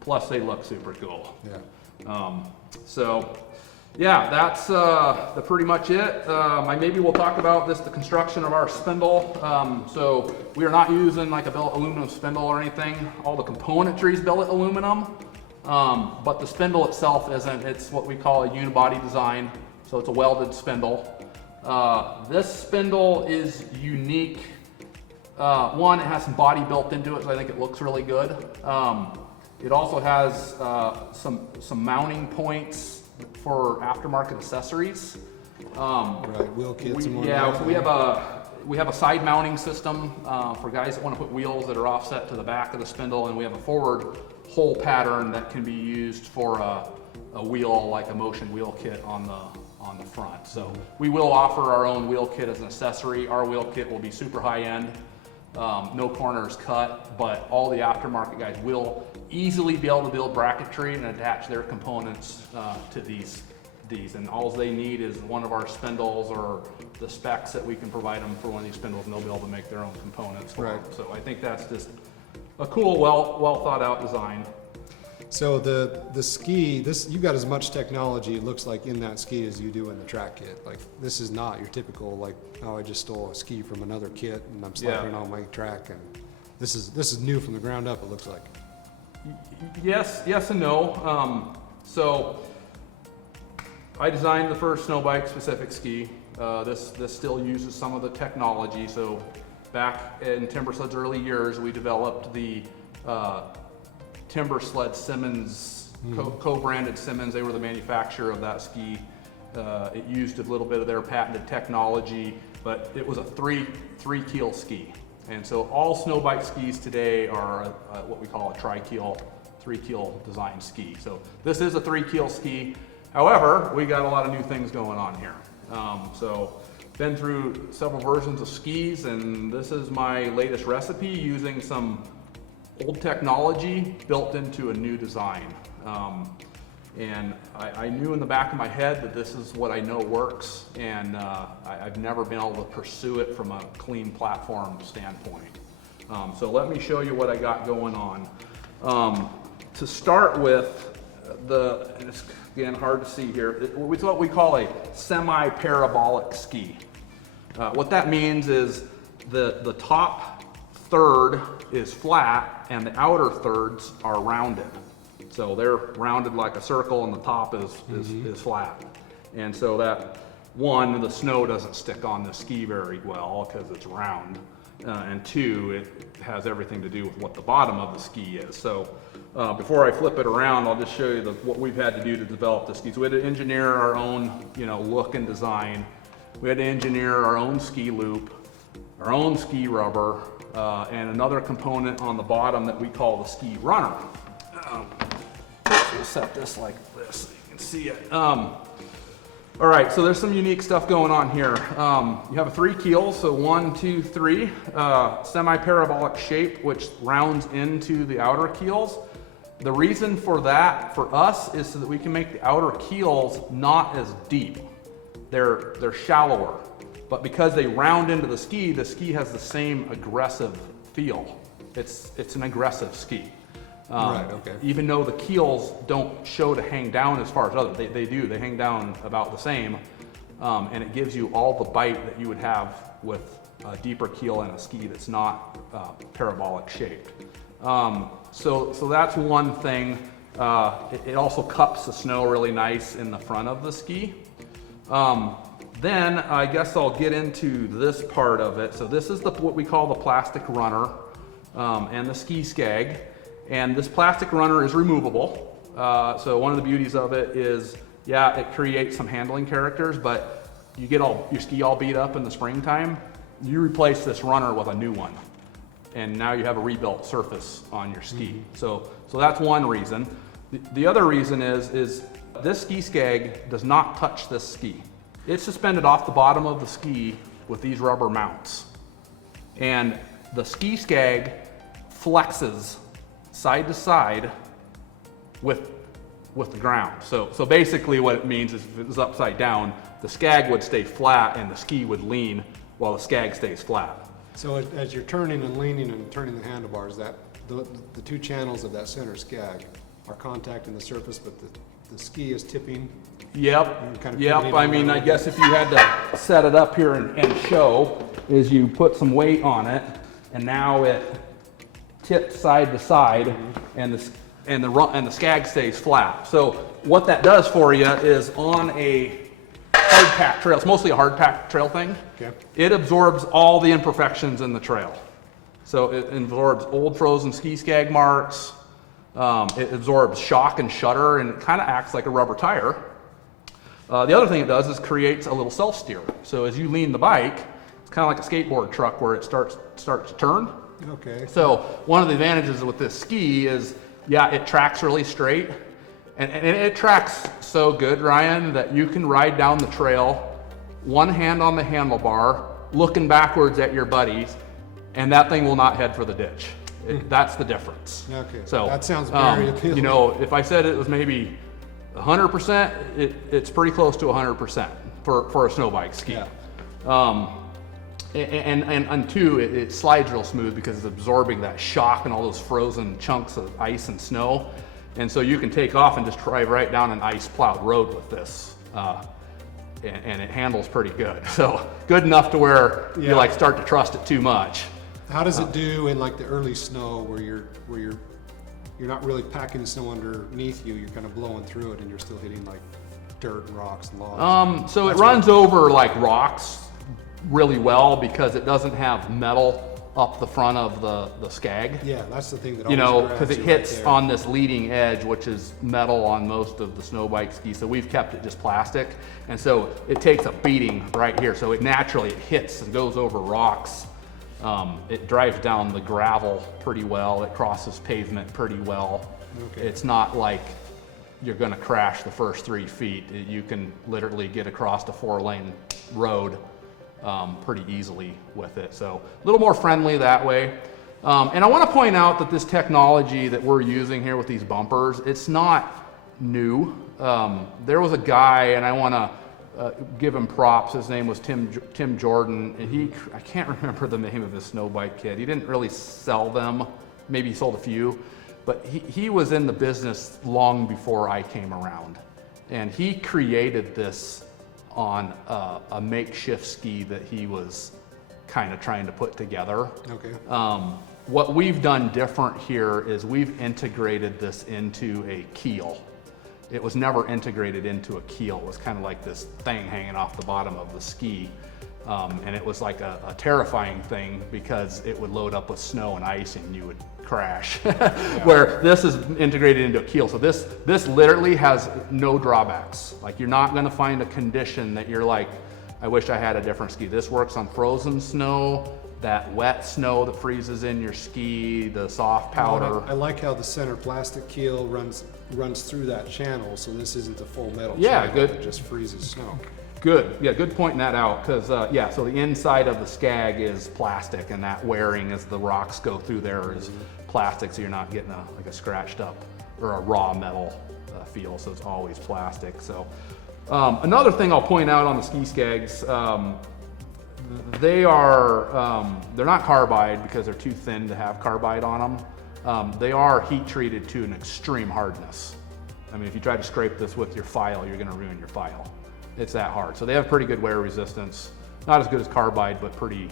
Plus, they look super cool. Yeah. That's pretty much it. Maybe we'll talk about the construction of our spindle. So we are not using like a billet aluminum spindle or anything. All the componentry is billet aluminum, but the spindle itself isn't. It's what we call a unibody design. So it's a welded spindle. This spindle is unique. One, it has some body built into it, so I think it looks really good. It also has some mounting points for aftermarket accessories. Wheel kits and so we have a side mounting system for guys that want to put wheels that are offset to the back of the spindle, and we have a forward hole pattern that can be used for a wheel, like a motion wheel kit on the front. So we will offer our own wheel kit as an accessory. Our wheel kit will be super high end, no corners cut, but all the aftermarket guys will easily be able to build bracketry and attach their components to these. And all they need is one of our spindles or the specs that we can provide them for one of these spindles, and they'll be able to make their own components for them. So I think that's just a cool, well thought out design. So the ski, you got as much technology, it looks like, in that ski as you do in the track kit. Like, this is not your typical, like, oh, I just stole a ski from another kit and I'm slapping it on my track. And this is new from the ground up, it looks like. Yes and no. So I designed the first snow bike specific ski. This still uses some of the technology. So back in Timbersled's early years, we developed the Timbersled Simmons, co-branded Simmons. They were the manufacturer of that ski. It used a little bit of their patented technology, but it was a three keel ski. And so all snow bike skis today are what we call a tri-keel, 3-keel design ski. So this is a 3-keel ski. However, we got a lot of new things going on here. So been through several versions of skis, and this is my latest recipe using some old technology built into a new design. And I knew in the back of my head that this is what I know works, and I've never been able to pursue it from a clean platform standpoint. So let me show you what I got going on. To start with, and it's again hard to see here, it's what we call a semi-parabolic ski. What that means is the top third is flat and the outer thirds are rounded. So they're rounded like a circle and the top is flat. And so that, one, the snow doesn't stick on the ski very well because it's round. And two, it has everything to do with what the bottom of the ski is. So before I flip it around, I'll just show you what we've had to do to develop the ski. So we had to engineer our own, look and design. We had to engineer our own ski loop, our own ski rubber, and another component on the bottom that we call the ski runner. We'll set this like this so you can see it. All right, so there's some unique stuff going on here. You have a 3 keels, so 1, 2, 3, semi-parabolic shape, which rounds into the outer keels. The reason for that, for us, is so that we can make the outer keels not as deep. They're shallower, but because they round into the ski has the same aggressive feel. It's an aggressive ski. Right, okay. Even though the keels don't show to hang down as far as others, they do, they hang down about the same, and it gives you all the bite that you would have with a deeper keel and a ski that's not parabolic shaped. So that's one thing. It also cups the snow really nice in the front of the ski. Then I guess I'll get into this part of it. So this is what we call the plastic runner and the ski skag. And this plastic runner is removable. So one of the beauties of it is, yeah, it creates some handling characters, but you get your ski all beat up in the springtime, you replace this runner with a new one. And now you have a rebuilt surface on your ski. So that's one reason. The other reason is this ski skag does not touch this ski. It's suspended off the bottom of the ski with these rubber mounts. And the ski skag flexes side to side with the ground. So basically what it means is if it was upside down, the skag would stay flat and the ski would lean while the skag stays flat. So as you're turning and leaning and turning the handlebars, the 2 channels of that center skag are contacting the surface, but the ski is tipping. Yep, Kind of yep. I mean, I guess if you had to set it up here and show, is you put some weight on it, and now it tips side to side, and the skag stays flat. So what that does for you is on a hard pack trail, it's mostly a hard pack trail thing. Okay. It absorbs all the imperfections in the trail. So it absorbs old frozen ski skag marks. It absorbs shock and shudder, and it kind of acts like a rubber tire. The other thing it does is creates a little self-steer. So as you lean the bike, it's kind of like a skateboard truck where it starts to turn. Okay. So one of the advantages with this ski is, yeah, it tracks really straight. And it tracks so good, Ryan, that you can ride down the trail, one hand on the handlebar, looking backwards at your buddies, and that thing will not head for the ditch. That's the difference. Okay. So that sounds very appealing. If I said it was maybe 100%, it's pretty close to 100% for a snow bike ski. Yeah. And two, it slides real smooth because it's absorbing that shock and all those frozen chunks of ice and snow. And so you can take off and just drive right down an ice plowed road with this. And it handles pretty good. So good enough to where you like start to trust it too much. How does it do in like the early snow where you're not really packing the snow underneath you, you're kind of blowing through it and you're still hitting like dirt and rocks and logs? So it runs over like rocks really well because it doesn't have metal up the front of the Skag. Yeah, that's the thing that you always know, because it hits on this leading edge, which is metal on most of the snow bike ski. So we've kept it just plastic, and so it takes a beating right here. So it naturally hits and goes over rocks. It drives down the gravel pretty well. It crosses pavement pretty well. Okay. It's not like you're going to crash the first 3 feet. You can literally get across a 4-lane road pretty easily with it. So a little more friendly that way. And I want to point out that this technology that we're using here with these bumpers, it's not new. There was a guy, and I want to give him props. His name was Tim Jordan, and I can't remember the name of his snow bike kit. He didn't really sell them. Maybe he sold a few, but he was in the business long before I came around. And he created this on a makeshift ski that he was kind of trying to put together. Okay. What we've done different here is we've integrated this into a keel. It was never integrated into a keel. It was kind of like this thing hanging off the bottom of the ski. And it was like a terrifying thing because it would load up with snow and ice and you would crash. Where this is integrated into a keel. So this literally has no drawbacks. Like you're not gonna find a condition that you're like, I wish I had a different ski. This works on frozen snow, that wet snow that freezes in your ski, the soft powder. I like how the center plastic keel runs through that channel, so this isn't a full metal Yeah, channel good. that just freezes snow. Good, yeah, good pointing that out, because yeah, so the inside of the Skag is plastic, and that wearing as the rocks go through there is plastic, so you're not getting like a scratched up or a raw metal feel, so it's always plastic. So another thing I'll point out on the ski Skags, they're not carbide because they're too thin to have carbide on them. They are heat treated to an extreme hardness. I mean, if you try to scrape this with your file, you're gonna ruin your file. It's that hard. So they have pretty good wear resistance. Not as good as carbide, but pretty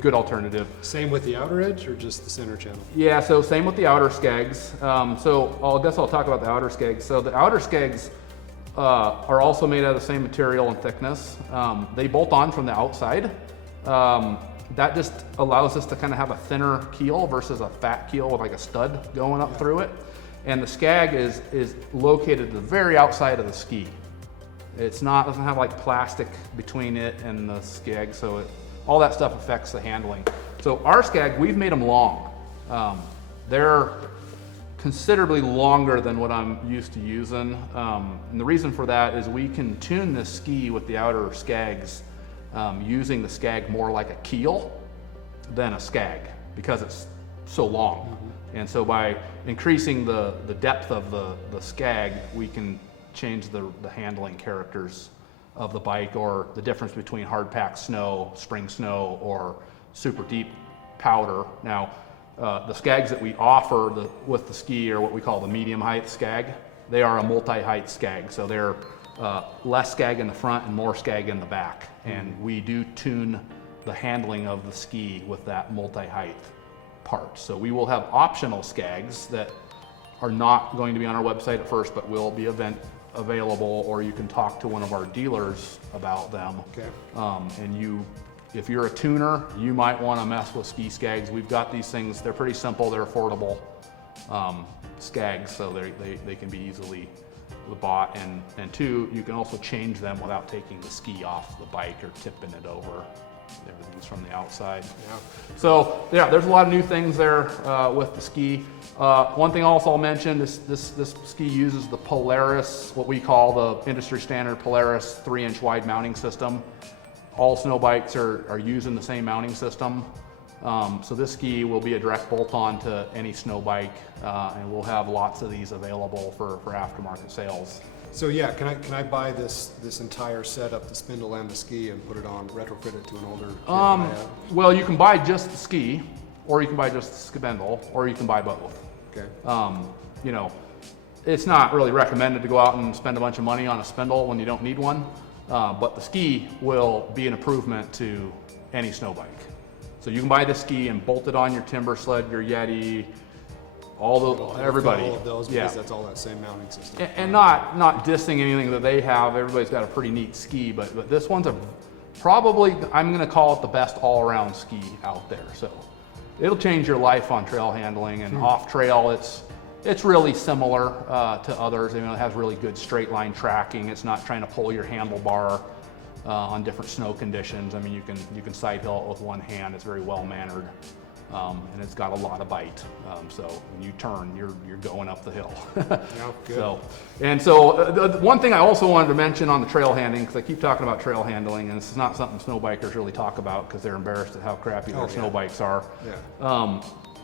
good alternative. Same with the outer edge or just the center channel? Yeah, so same with the outer Skags. So I guess I'll talk about the outer Skags. So the outer Skags are also made out of the same material and thickness. They bolt on from the outside. That just allows us to kind of have a thinner keel versus a fat keel with like a stud going up through it. And the Skag is located at the very outside of the ski. Doesn't have like plastic between it and the Skag, so all that stuff affects the handling. So our Skag, we've made them long. They're considerably longer than what I'm used to using. And the reason for that is we can tune this ski with the outer Skags using the Skag more like a keel than a Skag because it's so long. And so by increasing the depth of the Skag, we can change the handling characters of the bike, or the difference between hard packed snow, spring snow, or super deep powder. Now, the Skags that we offer with the ski are what we call the medium height Skag. They are a multi-height Skag, so they're less Skag in the front and more Skag in the back. And we do tune the handling of the ski with that multi-height part. So we will have optional Skags that are not going to be on our website at first, but will be available, or you can talk to one of our dealers about them. Okay. And if you're a tuner, you might want to mess with ski Skags. We've got these things, they're pretty simple, they're affordable Skags, so they can be easily bought. And two, you can also change them without taking the ski off the bike or tipping it over. Everything's from the outside. Yeah. So yeah, there's a lot of new things there with the ski. One thing also I'll mention, this ski uses the Polaris, what we call the industry standard Polaris 3-inch wide mounting system. All snow bikes are using the same mounting system. So this ski will be a direct bolt-on to any snow bike, and we'll have lots of these available for aftermarket sales. So yeah, can I buy this entire setup, the spindle and the ski, and put it on, retrofit it to an older kit that I have? Well, you can buy just the ski, or you can buy just the spindle, or you can buy both. Okay. You know, it's not really recommended to go out and spend a bunch of money on a spindle when you don't need one, but the ski will be an improvement to any snow bike. So you can buy the ski and bolt it on your Timbersled, your Yeti, everybody. All of those, because that's all that same mounting system. And not dissing anything that they have. Everybody's got a pretty neat ski, but this one's probably, I'm gonna call it the best all-around ski out there. So it'll change your life on trail handling, and off trail, it's really similar to others. I mean, it has really good straight line tracking. It's not trying to pull your handlebar on different snow conditions. I mean, you can side hill it with one hand. It's very well mannered, and it's got a lot of bite. So when you turn, you're going up the hill. Yeah, good. So one thing I also wanted to mention on the trail handling, because I keep talking about trail handling, and this is not something snow bikers really talk about because they're embarrassed at how crappy their snow bikes are. Yeah.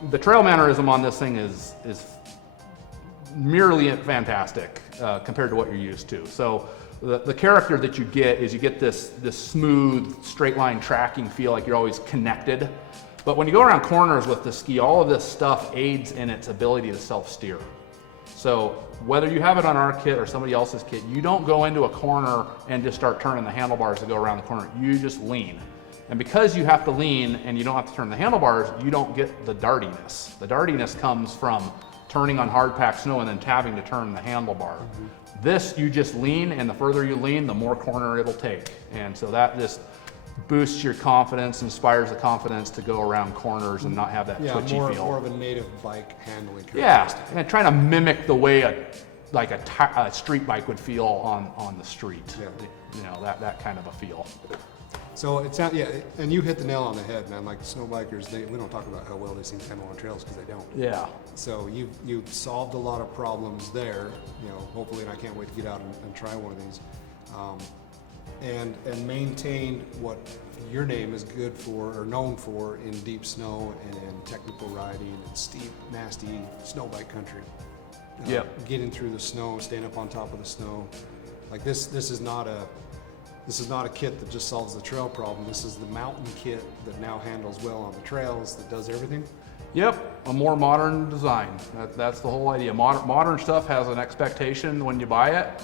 The trail mannerism on this thing is merely fantastic compared to what you're used to. So the character that you get is you get this smooth, straight line tracking feel, like you're always connected. But when you go around corners with the ski, all of this stuff aids in its ability to self-steer. So whether you have it on our kit or somebody else's kit, you don't go into a corner and just start turning the handlebars to go around the corner. You just lean. And because you have to lean and you don't have to turn the handlebars, you don't get the dartiness. The dartiness comes from turning on hard packed snow and then having to turn the handlebar. This, you just lean, and the further you lean, the more corner it'll take. And so that just boosts your confidence, inspires the confidence to go around corners and not have that twitchy feel. More of a native bike handling characteristic. Yeah, and trying to mimic the way a street bike would feel on the street. Yeah. You know, that kind of a feel. So it sounds, yeah, and you hit the nail on the head, man. Like snow bikers, we don't talk about how well they seem to handle on trails because they don't. Yeah. So you've solved a lot of problems there, you know, hopefully, and I can't wait to get out and try one of these. And maintain what your name is good for or known for in deep snow and in technical riding and steep, nasty snow bike country. Getting through the snow, staying up on top of the snow. Like this is not a kit that just solves the trail problem. This is the mountain kit that now handles well on the trails, that does everything. Yep, a more modern design. That's the whole idea. Modern stuff has an expectation when you buy it,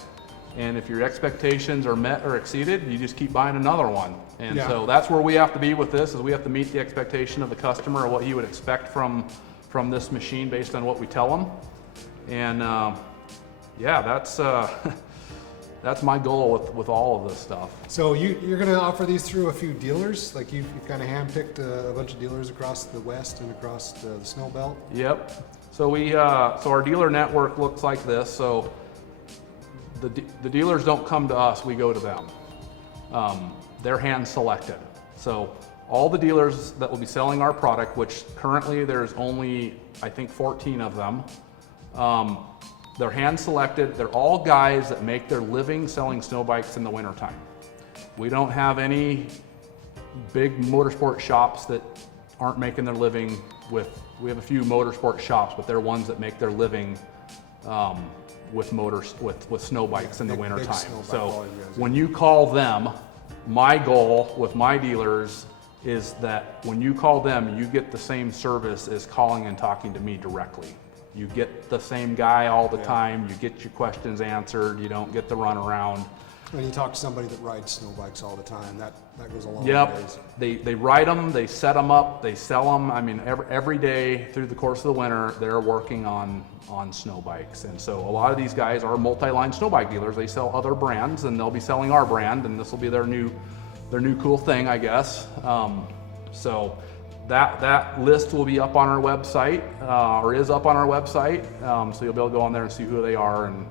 and if your expectations are met or exceeded, you just keep buying another one. And so that's where we have to be with this, is we have to meet the expectation of the customer, or what he would expect from this machine based on what we tell him. And that's my goal with all of this stuff. So you're going to offer these through a few dealers? Like you've kind of handpicked a bunch of dealers across the West and across the snow belt? Yep. So so our dealer network looks like this. So the dealers don't come to us, we go to them. They're hand selected. So all the dealers that will be selling our product, which currently there's only, I think, 14 of them, they're hand selected. They're all guys that make their living selling snow bikes in the wintertime. We don't have any big motorsport shops that aren't making their living we have a few motorsport shops, but they're ones that make their living with snow bikes in the wintertime. So when you call them, my goal with my dealers is that when you call them, you get the same service as calling and talking to me directly. You get the same guy all the time. You get your questions answered. You don't get the runaround. When you talk to somebody that rides snow bikes all the time, that goes a long ways. They ride them, they set them up, they sell them. I mean, every day through the course of the winter, they're working on snow bikes. And so a lot of these guys are multi-line snow bike dealers. They sell other brands, and they'll be selling our brand, and this will be their new cool thing, I guess. So that list will be up on our website, or is up on our website. So you'll be able to go on there and see who they are, and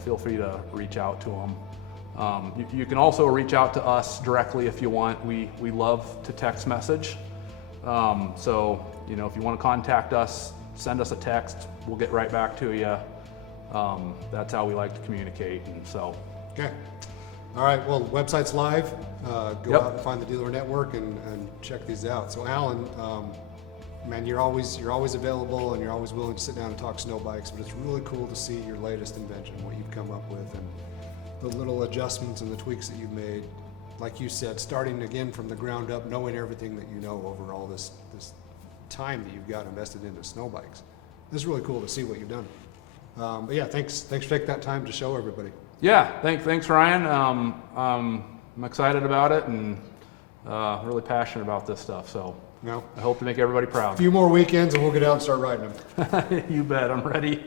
feel free to reach out to them. You can also reach out to us directly if you want. We love to text message. So if you want to contact us, send us a text. We'll get right back to you. That's how we like to communicate. And so, okay. All right, well, website's live. Go Yep. out and find the dealer network and check these out. So Alan, man, you're always available and you're always willing to sit down and talk snow bikes, but it's really cool to see your latest invention, what you've come up with, and the little adjustments and the tweaks that you've made. Like you said, starting again from the ground up, knowing everything that you know over all this time that you've got invested into snow bikes. This is really cool to see what you've done. But yeah, thanks for taking that time to show everybody. Yeah, thanks Ryan. I'm excited about it and really passionate about this stuff. So Now, I hope to make everybody a proud. few more weekends and we'll get out and start riding them. You bet, I'm ready.